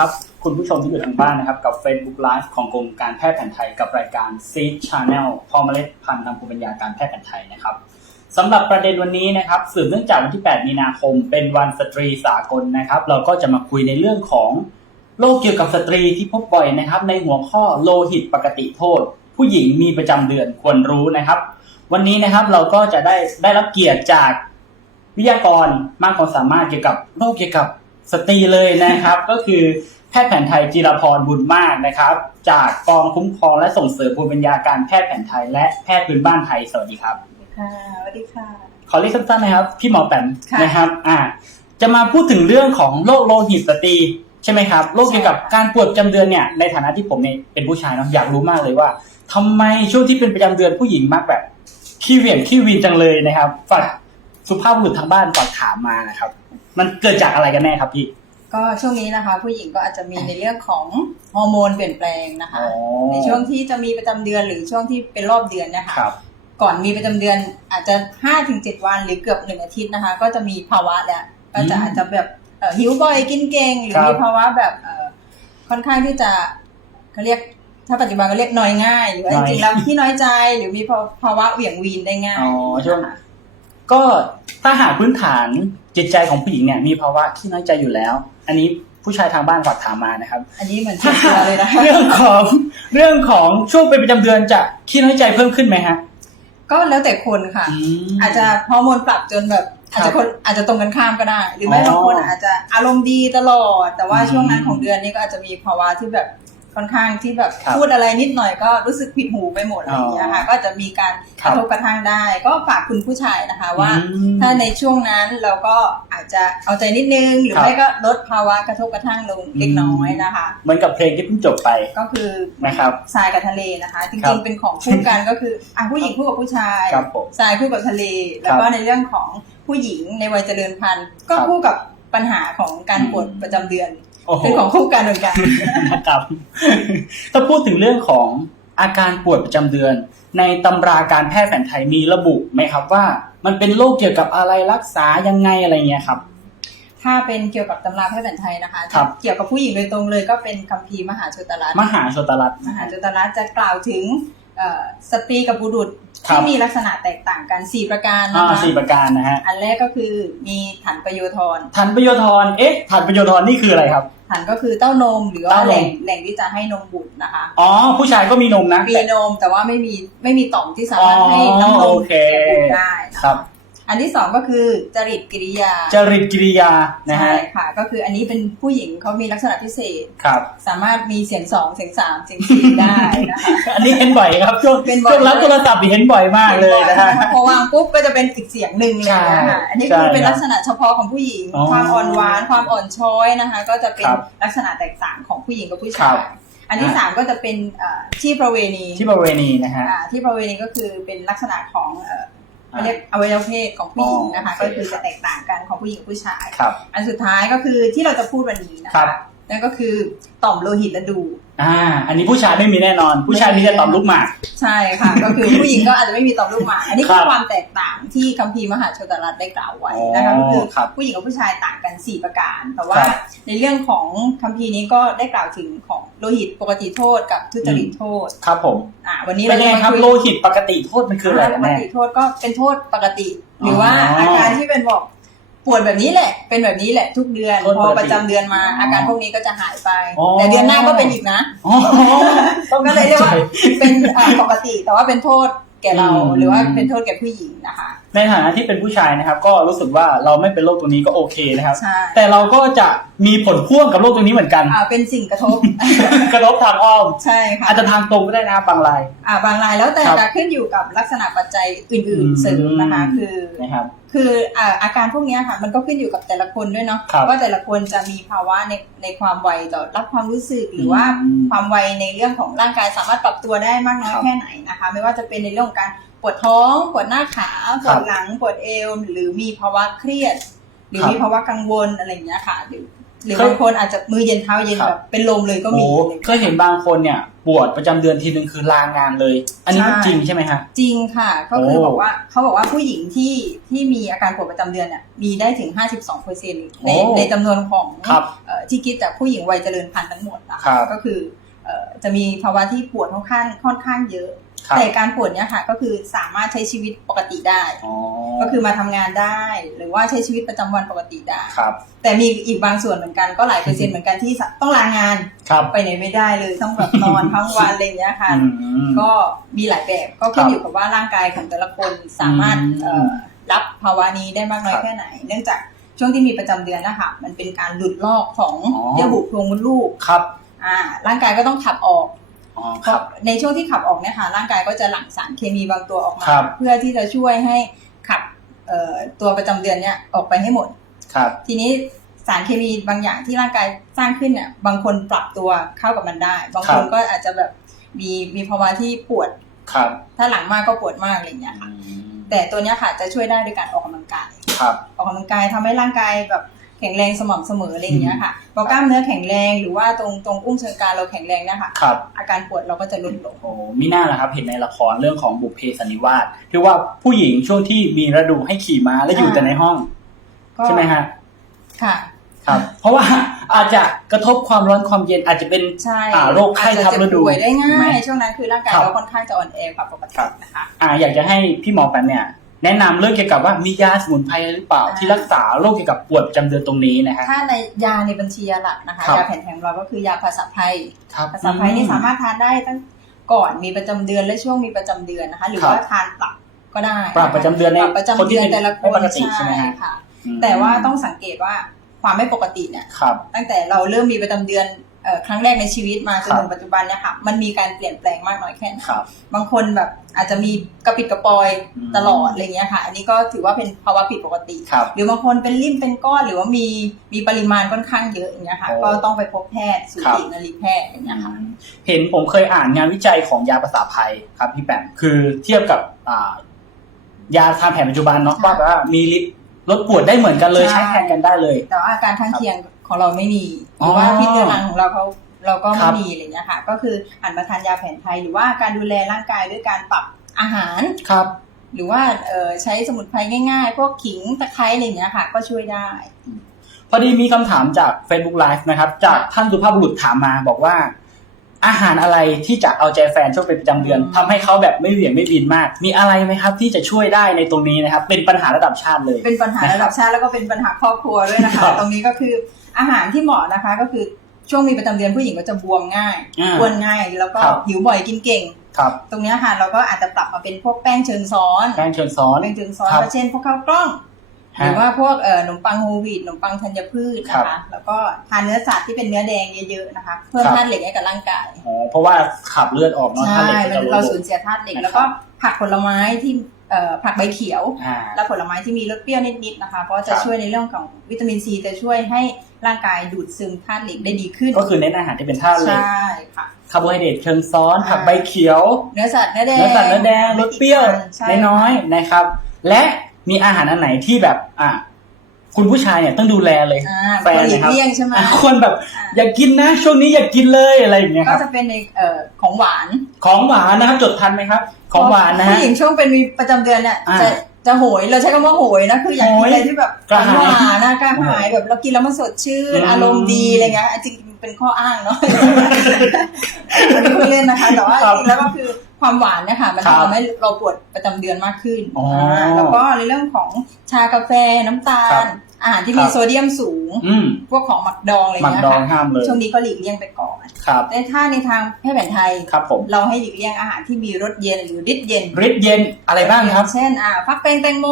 ครับ คุณผู้ชมที่อยู่ทางบ้านนะครับ กับ Facebook Live ของกรมการแพทย์แผนไทย กับรายการ Seed Channel พอเมล็ดพันธุ์ทางภูมิปัญญาการแพทย์แผนไทยนะครับสำหรับประเด็นวันนี้นะครับสืบเนื่องจากวันที่ 8 มีนาคม เป็นวันสตรีสากลนะครับ เราก็จะมาคุยในเรื่องของโรคเกี่ยวกับสตรีที่พบบ่อยนะครับ ในหัวข้อโลหิตปกติโทษ ผู้หญิงมีประจำเดือนควรรู้นะครับ วันนี้นะครับเราก็จะได้ได้รับเกียรติจากวิทยากรมากความสามารถเกี่ยวกับโรคเกี่ยวกับ สตรีเลยนะครับ ก็คือแพทย์แผนไทยจิรพรบุญมากนะครับ จากกองคุ้มครองและส่งเสริมภูมิปัญญาการแพทย์แผนไทย และแพทย์พื้นบ้านไทยสวัสดีครับค่ะสวัสดีค่ะ ขอเรียกสั้นๆนะครับ พี่หมอแปมค่ะนะครับ อ่า จะมาพูดถึงเรื่องของโรคโลหิตสตรีใช่ไหมครับโรคเกี่ยวกับใช่ค่ะการปวดประจำเดือนเนี่ยในฐานะที่ผมเนี่ยเป็นผู้ชายเนาะอยากรู้มากเลยว่าทำไมช่วงที่เป็นประจำเดือนผู้หญิงมักแบบขี้เหวี่ยงขี้วีนจังเลยนะครับฝาก สุภาพบุรุษทางบ้านฝากถามมานะครับ มันเกิดจากอะไรกันแน่ครับพี่ ก็ช่วงนี้นะคะ ผู้หญิงก็อาจจะมีในเรื่องของฮอร์โมนเปลี่ยนแปลงนะคะ อ๋อ ในช่วงที่จะมีประจำเดือนหรือช่วงที่เป็นรอบเดือนเนะคะ ครับก่อนมีประจำเดือนอาจจะ5ถึง7วันหรือเกือบหนึ่งอาทิตย์นะคะ ก็จะมีภาวะแล้วก็จะอืมอาจจะแบบเอ่อหิวบ่อยกินเก่งหรือครับมีภาวะแบบเอ่อค่อนข้างที่จะเขาเรียกถ้าปัจจุบันก็เรียกนอยง่าย หรือว่าน้จอยริงๆแล้วที่น้อยใจหรือมีภาวะเหวี่ยงวีนได้ง่ายอ๋อช่วงนะคะ ก็ถ้าหากพื้นฐานจิตใจของผู้หญิงเนี่ยมีภาวะขี้น้อยใจอยู่แล้ว อันนี้ผู้ชายทางบ้านฝากถามมานะครับ อันนี้เหมือนเสียตัวเลยนะคะเรื่องของเรื่องของช่วงเป็นประจำเดือนจะขี้น้อยใจเพิ่มขึ้นไหมฮะ ก็แล้วแต่คนค่ะ อาจจะฮอร์โมนปรับจนแบบครัอาบจจะคนอาจจะตรงกันข้ามก็ได้ หรือไม่อ๋อบางคนอาจจะอารมณ์ดีตลอด แต่ว่าอืมช่วงนั้นของเดือนนี้ก็อาจจะมีภาวะที่แบบ ค่อนข้างที่แบบครับพูดอะไรนิดหน่อยก็รู้สึกผิดหูไปหมดอะไรอย่างเงี้ยค่ะก็อาจจะมีการคกรับ ระทบกระทั่งได้ ก็ฝากคุณผู้ชายนะคะว่า อืม ถ้าในช่วงนั้นเราก็อาจจะเอาใจนิดนึง หรือครับไม่ก็ลดภาวะกระทบกระทั่งลงเล็กน้อยนะคะ เหมือนกับเพลงที่เพิ่งจบไป ก็คือนะครับทรายกับทะเลนะคะ จครัริบงๆเป็นของคู่กันก็คืออะผู้หญิงคู่กับผู้ชายครับผมทรายคู่กับทะเล แล้วก็ในเรื่องของผู้หญิงในวัยเจริญพันธุ์ ก็ครับคู่กับปัญหาของการอืมปวดประจำเดือนโอ้โห เป็นของคู่กันเหมือนกันนะครับถ้าพูดถึงเรื่องของอาการปวดประจำเดือน ในตำราการแพทย์แผนไทยมีระบุไหมครับว่า มันเป็นโรคเกี่ยวกับอะไรรักษายังไงอะไรเงี้ยครับ ถ้าเป็นเกี่ยวกับตำราแพทย์แผนไทยนะคะ ครับ เกี่ยวกับผู้หญิงโดยตรงเลยก็เป็นคัมภีร์มหาชตรัตน์มหาโชตรัตน์มหาชตรัตน์จะกล่าวถึงเอ่อ สตรีกับบุรุษครับที่มีลักษณะแตกต่างกัน 4 ประการอ่านะคะสี่ประการนะฮะอันแรกก็คือมีฐานประโยธรฐานประโยธรเอ๊ะฐานประโยธรนี่คืออะไรครับฐานก็คือเต้านมหรือว่าเต้านมแหล่งแหล่งที่จะให้นมบุตรนะคะอ๋อผู้ชายก็มีนมนะมีแต่นมแต่ว่าไม่มีไม่มีต่อมที่สามารถให้น้ำนอ๋อมโอเคแก่บุตรได้นะะครับ อันที่สองก็คือจริตกิริยา จริตกิริยานะใช่ฮะค่ะ ก็คืออันนี้เป็นผู้หญิงเขามีลักษณะพิเศษ ครับ สามารถมีเสียงสองเสียงสามเสียงสี่ได้นะคะ อันนี้เห็นบ่อยครับช่วงเป็นบ่อย ช่วงรับโทรศัพท์นี่เห็นบ่อยมากเลยนะฮะ พอวางปุ๊บก็จะเป็นอีกเสียงหนึ่งเลยนะคะอันนี้คือเป็นใช่ลักษณะเฉพาะของผู้หญิง อ๋อความอ่อนหวานความอ่อนช้อยนะคะ ก็จะเป็นครับลักษณะแตกต่างของผู้หญิงกับผู้ครัชาบยอันที่อ่าสามก็จะเป็นเอ่อที่ประเวณี ที่บริเวณนี้นะฮะ อ่าที่ประเวณีก็คือเป็นลักษณะของเอ่อ เขาเรียกอวัยวะเพศของผู้หญิงนะคะอ๋อก็โอเคคือจะแตกต่างกันของผู้หญิงกับผู้ชายครับอันสุดท้ายก็คือที่เราจะพูดวันนี้นะครัคะบ นั่นก็คือต่อมโลหิตและดู อ่า อันนี้ผู้ชายไม่มีแน่นอน ผู้ชายมีแต่ต่อมลูกหมาก ใช่ค่ะ ก็คือผู้หญิงก็อาจจะไม่มีต่อมลูกหมาก อันนี้คคืรัอบความแตกต่างที่คัมภีร์มหาชนรัตน์ได้กล่าวไว้นะคะอ๋อก็คือครับผู้หญิงกับผู้ชายต่างกัน 4 ประการ แต่ว่าครับในเรื่องของคัมภีร์นี้ก็ได้กล่าวถึงของโลหิตปกติโทษกับทุจริตโทษ ครับผม อ่า วันนี้เป็เรานจะยังไงมาครับคุยโลหิตปกติโทษมันคืออะไรปกันกแน่ติโทษก็เป็นโทษปกติ หรือว่าอ๋อออาการที่เป็นบอก ปวดแบบนี้แหละ เป็นแบบนี้แหละทุกเดือนโทษพอปกติประจำเดือนมา อาการพวกนี้ก็จะหายไป อ๋อ แต่เดือนหน้าก็เป็นอีกนะ อ๋อต้องก็เลยเรียกว่าเป็นอ่าปกติ แต่ว่าเป็นโทษแก่เรา อืม หรือว่าเป็นโทษแก่ผู้หญิงนะคะ ในฐานะที่เป็นผู้ชายนะครับ ก็รู้สึกว่าเราไม่เป็นโรคตัวนี้ก็โอเคนะครับ ใช่ แต่เราก็จะมีผลพ่วงกับโรคตัวนี้เหมือนกัน อ่าเป็นสิ่งกระทบ กระทบทางอ้อม ใช่ค่ะอาจจะทางตรงก็ได้นะครับบางราย อ่าบางรายแล้วแต่ครับจะขึ้นอยู่กับลักษณะปัจจัยอื่นๆเสริมนะคะอืมคือนะครับ คืออ่าอาการพวกเนี้ยค่ะ มันก็ขึ้นอยู่กับแต่ละคนด้วยเนาะครับว่าแต่ละคนจะมีภาวะในในความไวต่อรับความรู้สึกหรือว่าอืมความไวในเรื่องของร่างกายสามารถปรับตัวได้มากน้อยครับแค่ไหนนะคะ ไม่ว่าจะเป็นในเรื่องของการปวดท้องปวดหน้าขาปครัวบดหลังปวดเอว หรือมีภาวะเครียด หรือครับมีภาวะกังวลอะไรอย่างเงี้ยค่ะหรือ หรือเคยบางคนอาจจะมือเย็นเท้าเย็นครับแบบเป็นลมเลยก็โอ้มีเคยเห็นบางคนเนี่ยปวดประจำเดือนทีนึงคือลางานเลย อันนี้ใช่จริงใช่ไหมฮะจริงค่ะ ก็คือโอ้บอกว่าเขาบอกว่าผู้หญิงที่ที่มีอาการปวดประจำเดือนเนี่ยมีได้ถึง 52เปอร์เซ็นต์ในโอ้ในจำนวนของครับเอ่อที่คิดจากผู้หญิงวัยเจริญพันธุ์ทั้งหมดนะครัคะบก็คือเอ่อจะมีภาวะที่ปวดค่อนข้างค่อนข้างเยอะครับ แต่การปวดเนี่ยค่ะ ก็คือสามารถใช้ชีวิตปกติได้อ๋อก็คือมาทำงานได้ หรือว่าใช้ชีวิตประจำวันปกติได้ครับ แต่มีอีกบางส่วนเหมือนกันก็หลายเปอร์เซ็นต์เหมือนกันที่ต้องลางานครับไปไหนไม่ได้เลยต้องแบบนอนทั้งวันอะไรอย่างเงี้ยค่ะอืมก็มีหลายแบบก็ขึ้ครันบอยู่กับว่าร่างกายของแต่ละคนสามารถอืมเอ่อรับภาวะนี้ได้มากน้อยครับแค่ไหน เนื่องจากช่วงที่มีประจำเดือนนะคะมันเป็นการหลุดลอกของอ๋อเยื่อบุโพรงมดลูกครับ อ่า ร่างกายก็ต้องขับออก อ๋อครับ ในช่วงที่ขับออกเนี่ยค่ะร่างกายก็จะหลั่งสารเคมีบางตัวออกมา ครับ เพื่อที่จะช่วยให้ขับเอ่อตัวประจำเดือนเนี่ยออกไปให้หมด ครับ ทีนี้สารเคมีบางอย่างที่ร่างกายสร้างขึ้นเนี่ยบางคนปรับตัวเข้ากับมันได้ บางคนก็อาจจะแบบมีมีภาวะที่ปวด ครับถ้าหลังมากก็ปวดมากอะไรอย่างเงี้ยอืค่ะมแต่ตัวเนี้ยค่ะจะช่วยได้ด้วยการออกกำลังกาย ครับ ออกกำลังกายทำให้ร่างกายแบบ แข็งแรงสม่ำเสมออะไรอย่างเงี้ยค่ะพอกล้ามเนื้อแข็งแรงหรือว่าตรงตรงอุ้งเชิงกรานเราแข็งแรงเนะคะครับ อาการปวดเราก็จะลดลงโอ้มิน่าละครับเห็นในละครเรื่องของบุพเพสันนิวาสที่ว่าผู้หญิงช่วงที่มีฤดูให้ขี่ม้าและอยู่อ่าแต่ในห้องก็ใช่ไหมฮะค่ะครับ เพราะว่าอาจจะกระทบความร้อนความเย็นอาจจะเป็นใช่อ่าโรคไข้ทับฤดูอาจจะเจ็ป่วยได้ง่าไหมยช่วงนั้นคือร่างกายครับเราค่อนข้างจะอ่อนแอกว่าปกตินะคะอ่าอยากจะให้พี่หมอแปมเนี่ย แนะนำเรื่องเกี่ยวกับว่ามียาสมุนไพรหรือเปล่าอ่า ที่รักษาโรคเกี่ยวกับปวดประจำเดือนตรงนี้นะฮะ ถ้าในยาในบัญชียาหลักนะคะครับ ยาแผนแผนของเราก็คือยาภาษาไทย ครับ ภาษาไทยนี่สามารถทานได้ตั้งก่อนมีประจำเดือนและช่วงมีประจำเดือนนะคะ หรือครับว่าทานปรับก็ได้ปรับประจำเดือนในปรับประจำคนที่เดือนแต่ละคไม่นปกติใช่ไหมฮะ ค่ะ อืมแต่ว่าต้องสังเกตว่าความไม่ปกติเนี่ย ครับ ตั้งแต่เราเริ่มมีประจำเดือนเอ่อ ครั้งแรกในชีวิตมาจนครับถึงปัจจุบันเนี่ยค่ะมันมีการเปลี่ยนแปลงมากน้อยแค่ไหนครับบางคนแบบอาจจะมีกระปิดกระปอยอืมตลอดอะไรเงี้ยค่ะ อันนี้ก็ถือว่าเป็นภาวะผิดปกติครับหรือบางคนเป็นริ่มเป็นก้อนหรือว่ามีมีปริมาณค่อนข้างเยอะอย่างเงี้ยค่ะโอ้ก็ต้องไปพบแพทย์สูครับตินรีแพทย์อย่างเงี้ยค่ะเห็นผมเคยอ่านงานวิจัยของยาประสาทภัยครับพี่แปมคือเทียบกับอ่ายาทางแผนปัจจุบันเนาะค่ะว่าแบบว่ามีฤทธิ์ลดปวดได้เหมือนกันเลยใช่ใช้แทนกันได้เลย แต่ว่าอาการข้างเคียง ของเราไม่มีหอ๋อรือว่าพิษเรื้อรังของเราเขาเราก็ครัไม่บมีอะไรเงี้ยค่ะ ก็คือหันมาทานยาแผนไทยหรือว่าการดูแลร่างกายด้วยการปรับอาหารครับ หรือว่าเอ่อใช้สมุนไพรง่ายๆ พวกขิงตะไคร้อะไรเงี้ยค่ะ ก็ช่วยได้ พอดีมีคำถามจาก Facebook Live นะครับ จากท่านสุภาพบุรุษถามมาบอกว่า อาหารอะไรที่จะเอาใจแฟนช่วงเป็นประจำเดือนอืมทำให้เขาแบบไม่เหวี่ยงไม่บินมาก มีอะไรไหมครับ ที่จะช่วยได้ในตรงนี้นะครับ เป็นปัญหาระดับชาติเลย เป็นปัญหาระดับชาติแล้วก็เป็นปัญหาครอบครัวด้วยนะครัคะบตรงนี้ก็คือ อาหารที่เหมาะนะคะก็คือช่วงมีประจำเดือนผู้หญิงก็จะบวมง่ายอ่าอ้วนง่ายแล้วก็ครับ หิวบ่อยกินเก่ง ครับตรงเนี้ยค่ะเราก็อาจจะปรับมาเป็นพวกแป้งเชิญซ้อนแป้งเชิญซ้อน แป้งเชิญซ้อนครับก็เช่นพวกข้าวกล้อง หรือว่าพวกเอ่อขนมปังโฮลวีตขนมปังธัญพืชนะครัคะบแล้วก็ทานเนื้อสัตว์ที่เป็นเนื้อแดงเยอะๆนะคะ เพิ่มครับ ธาตุเหล็กให้กับร่างกายอ๋อเพราะว่าขับเลือดออกเนาะใช่ถ้าเหล็กก็มัจะนลดเราลสูง ญเสียธาตุเหล็ก นะครับ แล้วก็ผักผลไม้ที่เอ่อผักใบเขียว อ่า และผลไม้ที่มีรสเปรี้ยวนิดๆนะคะ เพราะจะครับ ช่วยในเรื่องของวิตามินซีจะช่วยให้ ร่างกายดูดซึมธาตุเหล็กได้ดีขึ้น ก็คือเน้นอาหารที่เป็นธาตุเหล็กใช่ค่ะคาร์โบไฮเดรตเชิงซ้อนอ่าผักใบเขียว เนื้อสัตว์เนื้อแดงเนื้อสัตว์เนื้อแดงรสเปรี้ยวใช่น้อยๆนะครับ และมีอาหารอันไหนที่แบบอะคุณผู้ชายเนี่ยต้องดูแลเลยอ่าแฟนคนหลีนะกครับเลี่ยงใช่ไหมอะคนแบบอ่าอย่ากินนะ ช่วงนี้อย่ากินเลยอะไรอย่างเงี้ยคก็รับจะเป็นในเอ่อของหวานของหวานนะครับจดทันไหมครับ ของหวานนะฮะผู้หญิงช่วงเป็นมีประจำเดือนเนี่ยอ่าจะ จะโหยเราใช้คำว่าโหยนะคืออยากกินอะไรที่แบบกระหายหวานๆนะกระหายแบบเรากินแล้วมันสดชื่นอืมอารมณ์ดีอะไรเงี้ยจริงๆเป็นข้ออ้างเนาะอันนี้พูดเล่นนะคะแต่ว่าครับจริงๆแล้วก็คือความหวานเนี่ยค่ะมันครับทำให้เราปวดประจำเดือนมากขึ้นอ๋ออ่าแล้วก็ในเรื่องของชากาแฟน้ำตาครัลบ อาหารที่ครัมีบโซเดียมสูง อืม พวกของหมักดองอะไรหมักเงี้ยดองค่ะห้ามเลย ช่วงนี้ก็หลีกเลี่ยงไปก่อนครับ แต่ถ้าในทางแพทย์แผนไทย ครับผมเราให้หลีกเลี่ยงอาหารที่มีรสเย็นหรือฤทธิ์เย็นฤทธิ์เย็นอะไรบ้างครับ เช่นอ่าฟักเป็นแตงโม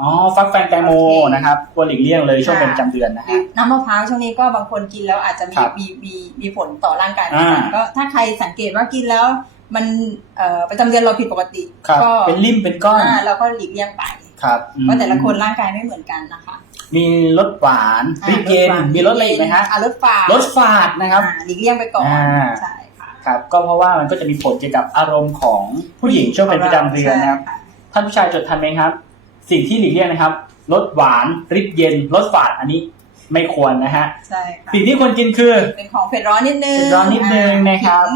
อ๋อ ฟักแฟงแตงโมโอเคนะครับ ควรหลีกเลี่ยงเลยช่วงค่ะ เป็นประจำเดือนนะหรืฮะอน้ำมะพร้าวช่วงนี้ก็บางคนกินแล้วอาจจะมีครับมีมีมีผลต่อร่างกายเหมือนกันอ่า ก็ถ้าใครสังเกตว่ากินแล้ว มันเอ่อประจำเดือนเราผิดปกติ ครับ ก็เป็นริ่มเป็นก้อน อ่าเราก็หลีกเลี่ยงไปครับอืมเพราะแต่ละคนร่างกายไม่เหมือนกันนะคะ มีรสหวานอ่าฤทธิ์เย็นหวามีรสอะไรอีกไหมฮะอ่ารสฝาดรสฝาดนะครับ อ่าหลีกเลี่ยงไปก่อนอ่า ใช่ค่ะครับ ก็เพราะว่ามันก็จะมีผลเกี่ยวกับอารมณ์ของผู้หญิงช่วงเป็นประจำเดือนนะครับ ใช่ ท่านผู้ชายจดทันไหมครับ สิ่งที่หลีกเลี่ยงนะครับรสหวานฤทธิ์เย็นรสฝาดอันนี้ไม่ควรนะฮะใช่ค่ะสิ่งที่ควรกินคือ เป็นของเผ็ดร้อนนิดนึงเผ็ดร้อนนิดนึงนะครับ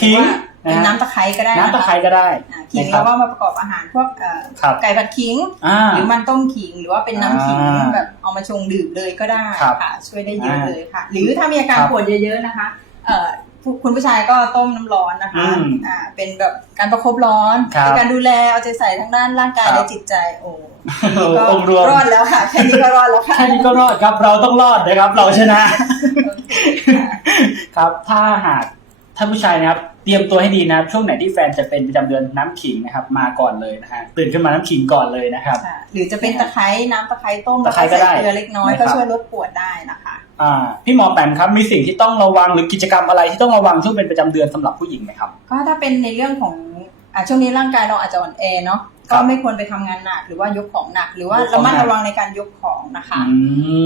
ขิขิงงหรือว่า เป็นนะฮะน้ำตะไคร้ก็ได้น้ำตะไคร้ก็ได้อ่าขิงนะครัเราบก็มาประกอบอาหารพวกเอ่อครับไก่ผัดขิงอ่าหรือมันต้มขิงหรือว่าเป็นน้ำขิงอ่าแบบเอามาชงดื่มเลยก็ได้ครับค่ะ ช่วยได้เยอะอ่าเลยค่ะ หรือถ้ามีอาการครับปวดเยอะๆนะคะเอ่อผู้คุณผู้ชายก็ต้มน้ำร้อนนะคะอืมอ่า เป็นแบบการประคบร้อนครับเป็นการดูแลเอาใจใส่ทั้งด้านร่างกายครับและจิตใจ โอ้แค่นี้ก็องค์รวมรอดแล้วค่ะ แค่นี้ก็รอดแล้วค่ะ แค่นี้ก็รอดครับ เราต้องรอดนะครับ เราชนะโอเคค่ะครับ ถ้าหากท่านผู้ชายนะครับเตรียมตัวให้ดีนะครับ ช่วงไหนที่แฟนจะเป็นประจำเดือนน้ำขิงนะครับ มาก่อนเลยนะฮะตื่นขึ้นมาน้ำขิงก่อนเลยนะครับค่ะหรือจะเป็นตะไคร้น้ำตะไคร้ต้มตะไคร้ก็ได้แล้วใส่เกลือเล็กน้อยนะครับก็ช่วยลดปวดได้นะคะอ่าพี่หมอแปมครับมีสิ่งที่ต้องระวังหรือกิจกรรมอะไรที่ต้องระวังช่วงเป็นประจำเดือนสำหรับผู้หญิงไหมครับ ก็ถ้าเป็นในเรื่องของอะช่วงนี้ร่างกายเราอาจจะอ่อนแอเนาะครั ก็บไม่ควรไปทำงานหนักหรือว่ายกของหนัก หรือว่ายกของหนักระมัดระวังในการยกของนะคะอื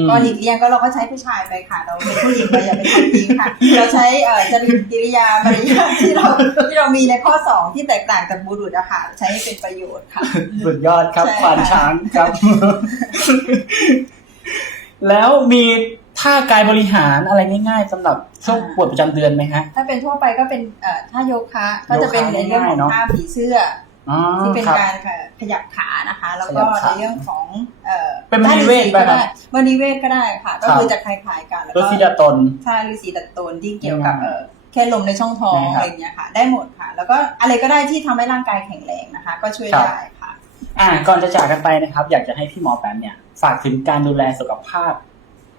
มก็หลีกเลี่ยงก็เราก็ใช้ผู้ชายไปค่ะ เราเป็นผู้หญิงเราอย่าไปทำจริงค่ะ เราใช้เอ่อจริตกิริยามารยาทที่เราที่เรามีในข้อสองที่แตกต่างจากบุรุษอะค่ะใช้ให้เป็นประโยชน์ค่ะสุดยอดครับใช่ควานช้างครับ แล้วมีท่ากายบริหารอะไรง่ายๆสำหรับช่วงปวดประจำเดือนไหมฮะถ้าเป็นทั่วไปก็เป็นเอ่อท่าโยคะ ก็จะเป็นในเรื่องของง่ายๆเนอะท่าผีเสื้ออ๋อ ที่เป็นครับการขยับขานะคะ แล้วขก็ยับขาในเรื่องของเอ่อเป็นมณีเวทก็ป่ะครับได้มณีเวทก็ได้ค่ะ ก็ครับคือจะคล้ายๆกันแล้วรก็ถซิดาตนท่าฤาษีดัดตนที่เกี่ยวกับอืมเอ่อแค่ลมในช่องท้องนะครับอะไรอย่างเงี้ยค่ะ ได้หมดค่ะ แล้วก็อะไรก็ได้ที่ทำให้ร่างกายแข็งแรงนะคะ ก็ช่วยครับได้ค่ะ อ่าก่อนจะจากกันไปนะครับ อยากจะให้พี่หมอแปมเนี่ยฝากถึงการดูแลสุขภาพ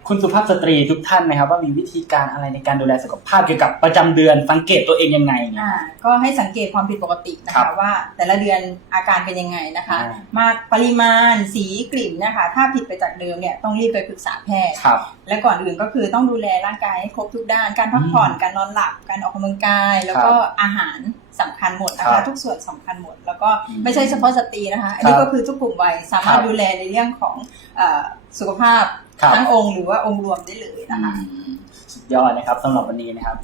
คุณสุภาพสตรีทุกท่านนะครับว่ามีวิธีการอะไรในการดูแลสุขภาพเกี่ยวกับประจำเดือนสังเกตตัวเองยังไงเนี่ยอ่าก็ให้สังเกตความผิดปกตินะครัคะบว่า แต่ละเดือนอาการเป็นยังไงนะคะอ่ามมากปริมาณสีกลิ่นนะคะ ถ้าผิดไปจากเดิมเนี่ยต้องรีบไปปรึกษาแพทย์ครับและก่อนอื่นก็คือต้องดูแลร่างกายให้ครบทุกด้านการพักผ่อนการนอนหลับการออกกำลังกาย แล้วก็อาหารสำคัญหมดนะครัคะบทุกส่วนสำคัญหมด แล้วก็อืมไม่ใช่เฉพาะสตรีนะคะ อันนี้ครับก็คือทุกกลุ่มวัยสามารถครับดูแลในเรื่องของเอ่อสุขภาพครับ ทั้งองค์หรือว่าองค์รวมได้เลยนะคะอืมสุดยอดนะครับสำหรับวันนี้นะครับ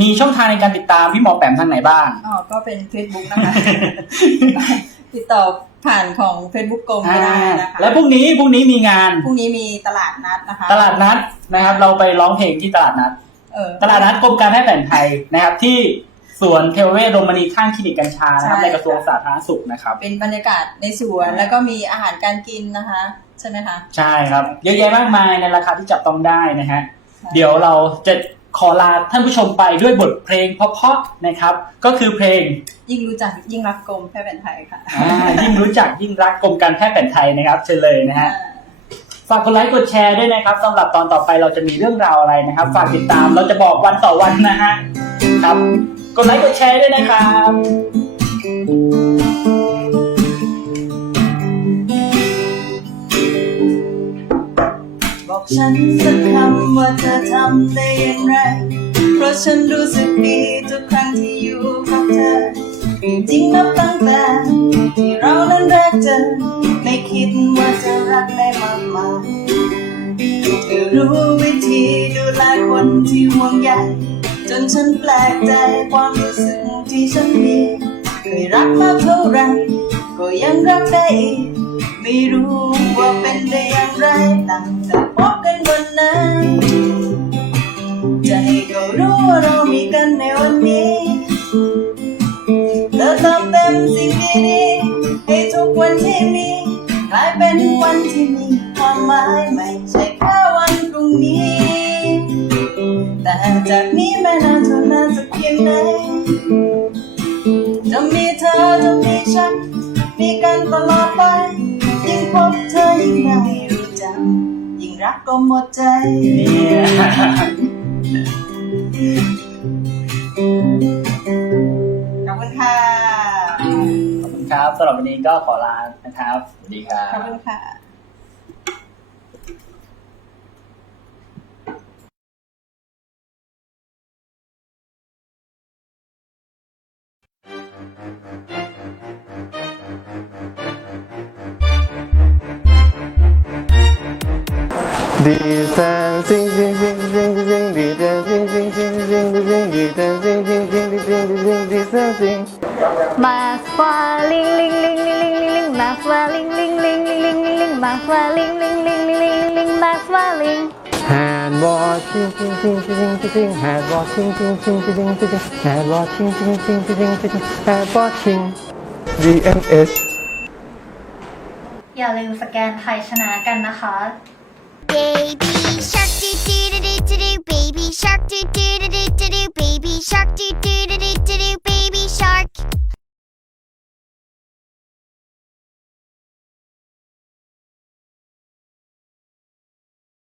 มีช่องทางในการติดตามพี่หมอแปมทางไหนบ้างอ๋อก็เป็น Facebook นะคะติดต่อผ่านของ Facebook กรมก็ได้นะคะแล้วพรุ่งนี้พรุ่งนี้มีงานพรุ่งนี้มีตลาดนัดนะคะ ตลาดนัดนะครับ เราไปร้องเพลงที่ตลาดนัดเออตลาดนัดกรมการแพทย์แผนไทยนะครับที่สวนเทวเวศโรมณีข้างคลินิกกัญชานะครับใช่ในกระทรวงสาธารณสุขนะครับ เป็นบรรยากาศในสวนแล้วก็มีอาหารการกินนะคะ ใช่ไหมคะ ใช่ครับ เยอะแยะมากมายในราคาที่จับต้องได้นะฮะ เดี๋ยวเราจะขอลาท่านผู้ชมไปด้วยบทเพลงเพราะๆนะครับ ก็คือเพลง ยิ่งรู้จักยิ่งรักกรมแพทย์แผนไทยค่ะอ่ายิ่งรู้จักยิ่งรักกรมการแพทย์แผนไทยนะครับ เชิญเลยนะฮะฝากกดไลค์กดแชร์ด้วยนะครับสำหรับตอนต่อไปเราจะมีเรื่องราวอะไรนะครับ ฝากติดตามเราจะบอกวันต่อวันนะฮะครับกดไลค์กดแชร์ด้วยนะครับ ฉันสักคำว่าเธอทำได้อย่างไร เพราะฉันรู้สึกดีทุกครั้งที่อยู่กับเธอ จริงๆนับตั้งแต่ที่เรานั้นแรกเจอไม่คิดว่าจะรักได้มากมายเธอรู้วิธีดูแลคนที่ห่วงใยจนฉันแปลกใจความรู้สึกที่ฉันมีเคยรักมากเท่าไรก็ยังรักได้อีก ไม่รู้ว่าเป็นได้อย่างไรตั้ง ดีให้ทุกวันที่มีกลายเป็นวันที่มีความหมายไม่ใช่แค่วันพรุ่งนี้ แต่จากนี้แม้นานเท่านานสักเพียงไหนจะมีเธอจะมีฉันมีกันตลอดไป ยิ่งพบเธอยิ่งได้รู้จักยิ่งรักก็หมดใจ ขอบคุณครับสำหรับวันนี้ก็ขอลานะครับ สวัสดีครัขอบบ คุณค่ะดีแซนซิงซิงซิง งลิงลิงลิงมาฟ้าลิงลิงลิงลิงลิงลิงลิงมาฟ้า falling hand washing ching ching ching ching ching hand washing ching ching ching ching ching hand washing ching ching ching ching ching hand washing DMS อย่าลืมสแกนไทยชนะกันนะคะ Baby shark do do do do do do baby shark do do do do do do baby shark do do do do do do baby shark